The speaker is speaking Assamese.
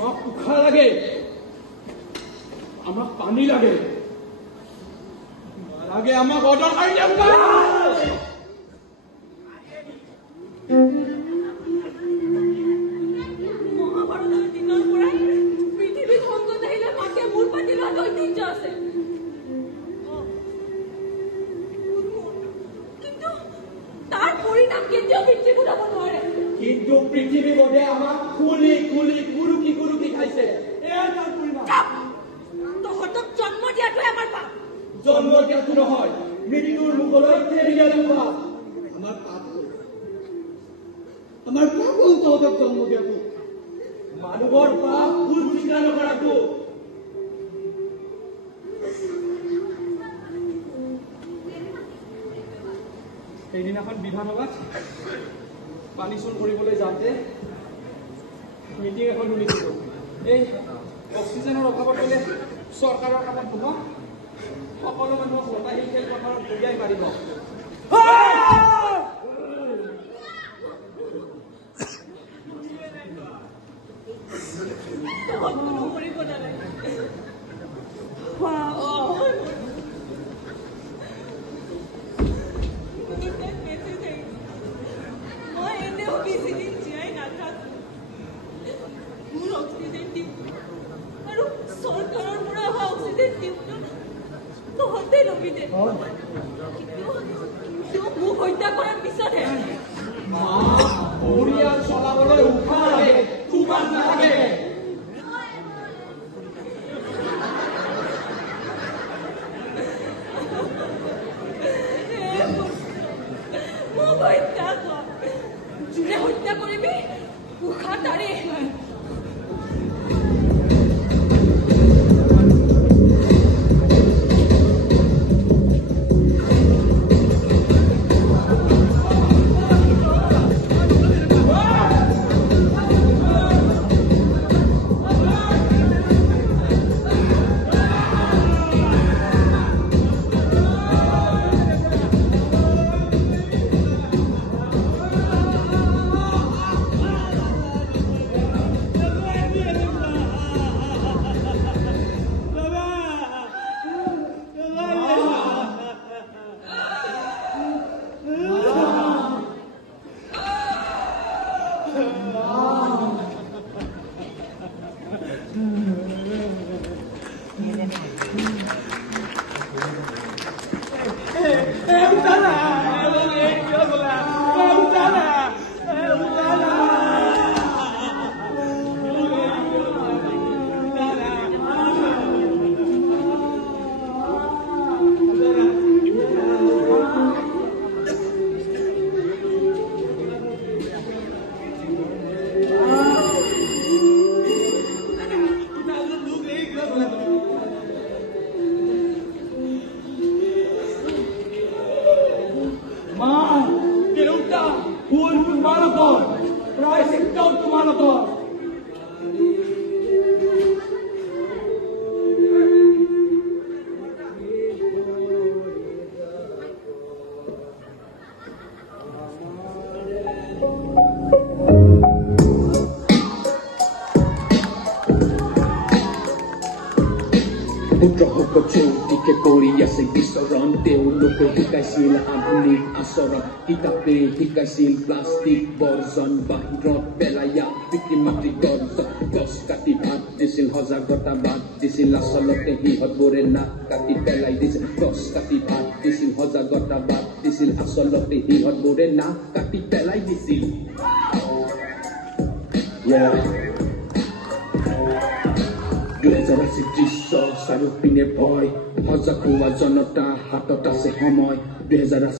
আমাক উশাহ লাগে, আমাক পানী লাগে, লাগে আমাক অদৰকাৰী দেউতা। মহাভাৰতৰ দিনৰ পৰাই পৃথিৱীত সংকট আহিলে মাকে মূৰ পাতি লোৱাৰ ঐতিহ্য আছে। কিন্তু তাৰ পৰিণাম কেতিয়াও বৃদ্ধি ঘটাব নোৱাৰে। কিন্তু পৃথিৱী বোধে আমাক খুলি খুলি কুৰুকি কুৰুকি খাইছে। এয়া তাৰ পৰিণাম। তহঁতক জন্ম দিয়াটোৱে আমাৰ পাপ। জন্ম দিয়াটো নহয়, মৃত্যুৰ মুখলৈ ঠেলি দিয়া পাপ। আমাৰ পাপ হ'ল, আমাৰ পাপ হ'ল তহঁতক জন্ম দিয়াটো। মানুহৰ পাপ ভুল স্বীকাৰ নকৰাটো। সেইদিনাখন বিধানসভাত পানী চুৰ কৰিবলৈ যাওঁতে মিটিং এখন শুনিছিলোঁ। এই অক্সিজেনৰ অভাৱত বোলে চৰকাৰৰ কামত বহক, সকলো মানুহক লতাশিল খেলপথাৰত দলিয়াই মাৰিব। কৰিব নালাগে। মই এনেও বেছিদিন জীয়াই নাথাকো। মোৰ অক্সিজেন টিউবটো আৰু চৰকাৰৰ পৰা অহা অক্সিজেন টিউবটো তহঁতে ল'বি দে। কিন্তু মোক হত্যা কৰাৰ পিছতহে পৰিয়াল চলাবলৈ উশাহ লাগে, সুবাস নালাগে। মোক হত্যা কৰ। যোনে হত্যা কৰিবি উশাহ তাৰে। চৌদিশে কৰি আছে বিচৰণ, তেওঁলোকে শিকাইছিল আধুনিক আচৰণ। কিতাপে শিকাইছিল প্লাষ্টিক বৰ্জন, বাহিৰত পেলাইয়া পিতৃ মাতৃ গৰ্জন। গছ কাটি ভাত দিছিল, সজাগতা বাদ দিছিল, আচলতে সিহঁতবোৰে নাক কাটি পেলাই দিছিল। গছ কাটি ভাত দিছিল, সজাগতা বাদ দিছিল, আচলতে সিহঁতবোৰে নাক কাটি পেলাই দিছিল। 2020 দৃশ্য চাৰিওপিনে ভয়, সজাগ হোৱা জনতা হাতত আছে সময়। 2000